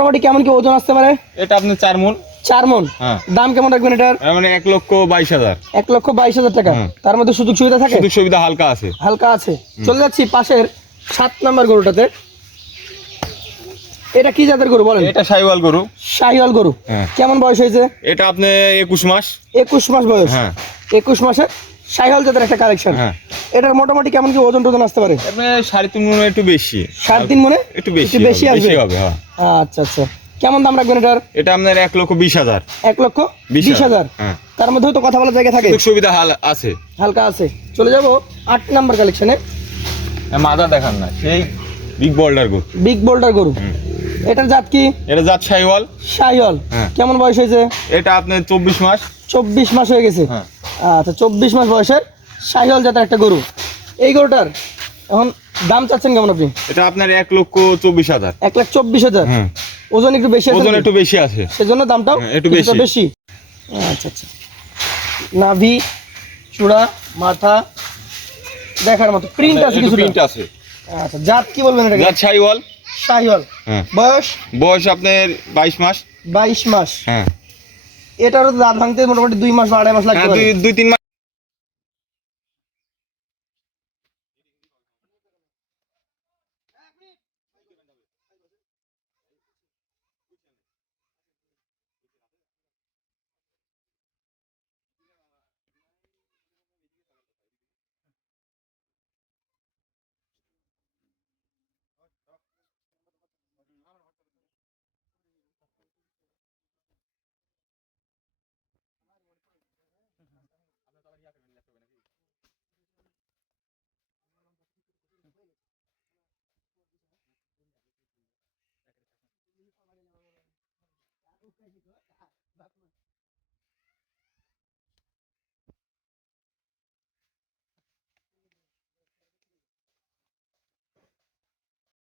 মোটামুটি কেমন কি ওজন আসতে পারে? এটা আপনি 4 মণ। 4 মণ। হ্যাঁ। দাম কেমন রাখবেন এটার? মানে 1,22,000। 1,22,000 টাকা। হুম। তার মধ্যে সুযোগ সুবিধা থাকে? সুযোগ সুবিধা হালকা আছে। হালকা আছে। চলে যাচ্ছি পাশের 7 নাম্বার গরুটাতে। এটা কি জাতের গরু বলেন? এটা শাহিওয়াল গরু। শাহিওয়াল গরু। হ্যাঁ। কেমন বয়স হয়েছে? এটা আপনি 21 মাস। 21 মাস বয়স। হ্যাঁ। 21 মাসে শাহিওয়াল জাতের একটা কালেকশন। হ্যাঁ। এটার মোটামুটি কেমন কি ওজন টোজন আসতে পারে? আপনি 3.5 মণ, একটু বেশি। 3.5 মণে একটু বেশি বেশি আসবে। বেশি হবে। হ্যাঁ। আচ্ছা আচ্ছা। কেমন দাম রাখবেন এটার? এটা আপনার 1,20,000। 1,20,000। হ্যাঁ। তার মধ্যেও তো কথা বলার জায়গা থাকে? সুযোগ সুবিধা আছে। হালকা আছে। চলে যাব 8 নাম্বার কালেকশনে। মাদা দেখান না, সেই বিগ বোল্ডার গরু। বিগ বোল্ডার গরু। এটার জাত কি? এটা জাত শাহিওয়াল। শাহিওয়াল। হ্যাঁ। কেমন বয়স হয়েছে? এটা আপনার 24 মাস। 24 মাস হয়ে গেছে। হ্যাঁ। আচ্ছা, 24 মাস বয়সের শাহিওয়াল জাতের একটা গরু। এই গরুটার এখন দাম চাচ্ছেন কেমন আপনি? এটা আপনার 1,24,000। 1,24,000। হুম। ওজন একটু বেশি আছে ওজন নাকি? একটু বেশি আছে। সেজন্য দামটাও হ্যাঁ, একটু কিছুটা বেশি। বেশি। আচ্ছা আচ্ছা। নাভি, চূড়া, মাথা দেখার মতো প্রিন্ট আছে একটু কিছুটা। প্রিন্ট আছে। আচ্ছা, জাত কি বলবেন এটাকে? জাত শাহিওয়াল। শাহিওয়াল। হ্যাঁ। বয়স বয়স আপনার 22 মাস। 22 মাস। হ্যাঁ। এটারও দাঁত ভাঙতে মোটামুটি 2 মাস বা 2.5 মাস লাগতে হ্যাঁ, পারে। 2-3 মাস।